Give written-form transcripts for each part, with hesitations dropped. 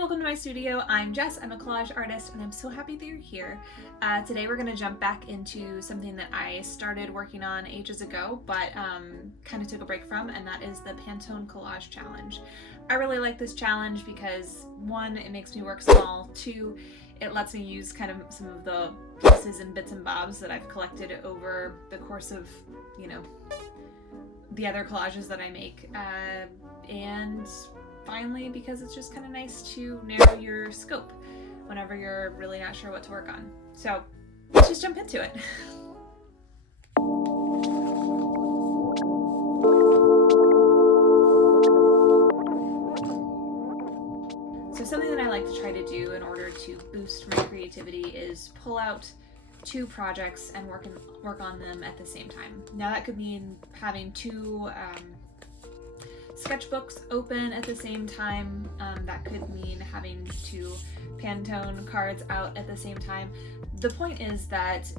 welcome to my studio. I'm Jess, I'm a collage artist, and I'm so happy that you're here. Today we're going to jump back into something that I started working on ages ago, but kind of took a break from, and that is the Pantone Collage Challenge. I really like this challenge because, one, it makes me work small, two, it lets me use kind of some of the pieces and bits and bobs that I've collected over the course of, the other collages that I make, and finally, because it's just kind of nice to narrow your scope whenever you're really not sure what to work on. So let's just jump into it. So something that I like to try to do in order to boost my creativity is pull out two projects and work on them at the same time. Now that could mean having two sketchbooks open at the same time. That could mean having two Pantone cards out at the same time. The point is that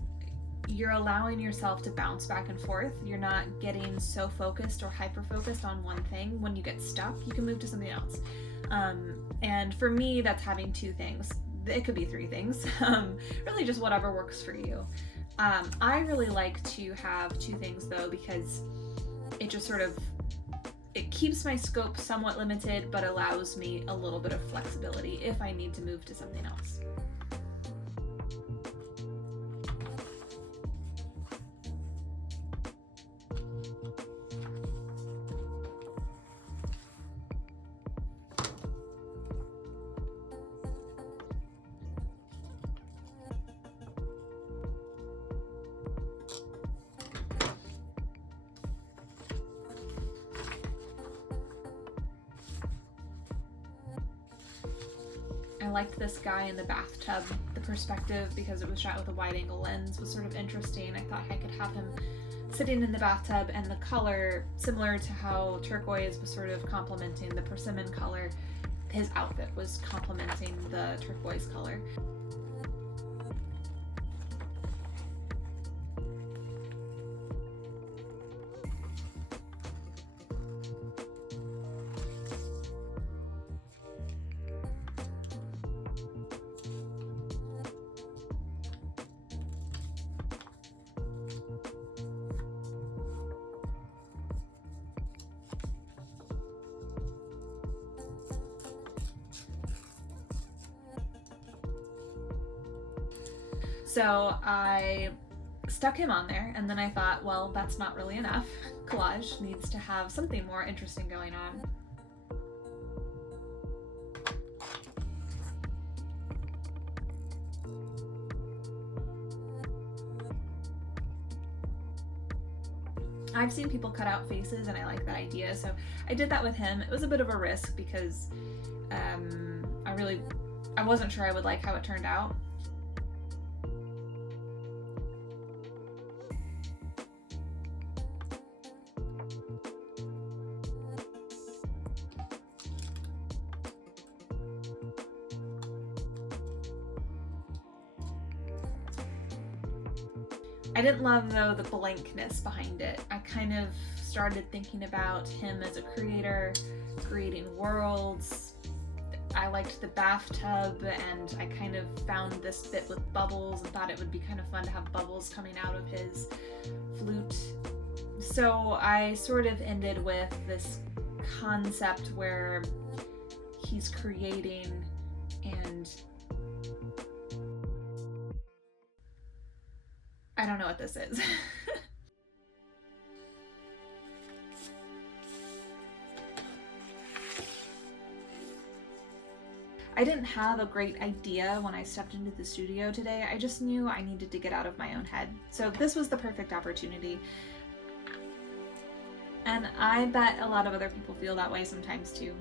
you're allowing yourself to bounce back and forth. You're not getting so focused or hyper-focused on one thing. When you get stuck, you can move to something else. And for me, that's having two things. It could be three things. Really just whatever works for you. I really like to have two things though, because it just it keeps my scope somewhat limited, but allows me a little bit of flexibility if I need to move to something else. I liked this guy in the bathtub. The perspective, because it was shot with a wide angle lens, was sort of interesting. I thought I could have him sitting in the bathtub, and the color, similar to how turquoise was sort of complementing the persimmon color, his outfit was complementing the turquoise color. So I stuck him on there, and then I thought, well, that's not really enough. Collage needs to have something more interesting going on. I've seen people cut out faces, and I like that idea, so I did that with him. It was a bit of a risk because I wasn't sure I would like how it turned out. I didn't love, though, the blankness behind it. I kind of started thinking about him as a creator, creating worlds. I liked the bathtub, and I kind of found this bit with bubbles and thought it would be kind of fun to have bubbles coming out of his flute. So I sort of ended with this concept where he's creating and I don't know what this is. I didn't have a great idea when I stepped into the studio today. I just knew I needed to get out of my own head. So this was the perfect opportunity. And I bet a lot of other people feel that way sometimes too.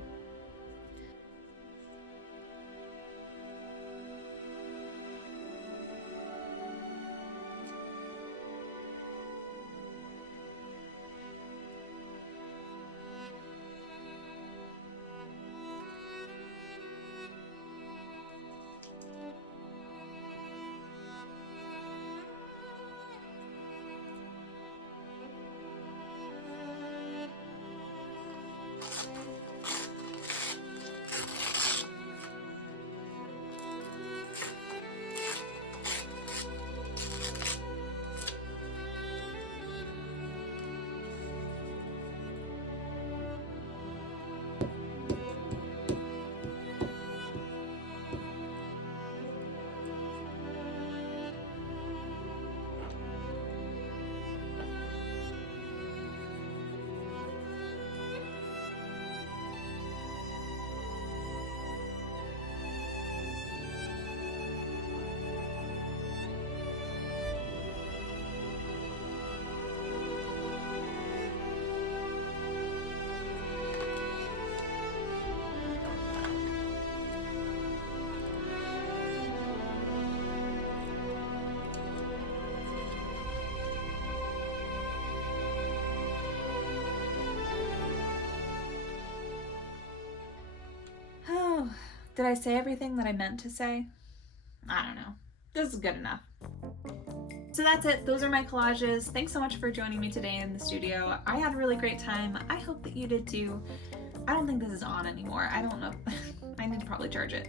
Did I say everything that I meant to say? I don't know. This is good enough. So that's it. Those are my collages. Thanks so much for joining me today in the studio. I had a really great time. I hope that you did too. I don't think this is on anymore. I don't know. I need to probably charge it.